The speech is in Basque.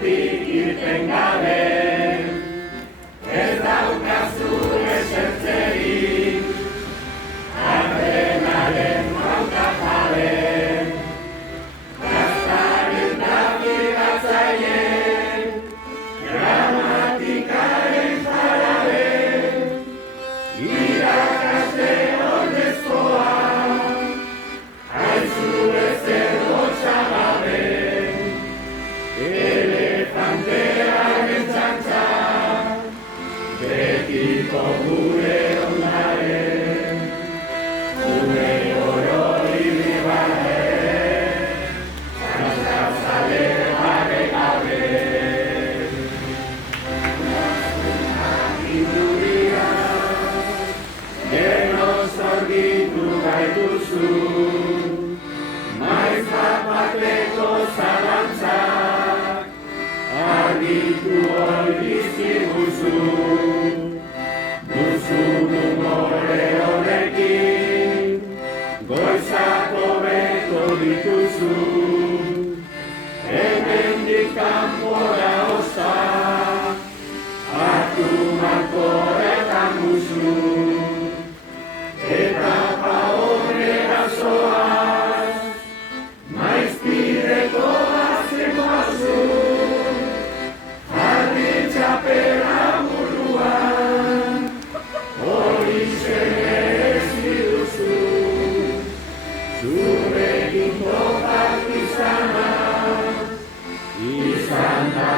Zergatik irten gabe, ez daukazu esertzerik, ardenaren mauta jabe, gaztaren nabigatzaile, gramatikaren jarabe, irakaste ordezkoa, haizu ezer lotxagabe, elefantearen txantxa, betiko gure ondare, gure oro irribare, txantxazale bare gabe. Aginduria, geroz argitu gaituzu, maiz bat-bateko zalantzak, argitu hori dizkiguzu, duzun umore horrekin, goizako beto dituzu, hemendik kanpora osta, hartu markoretan guzu, eta horrera zoaz, maizpideko azteko azu, jarri txapela buruan, horixe merezi duzu, zurekin topatu izan da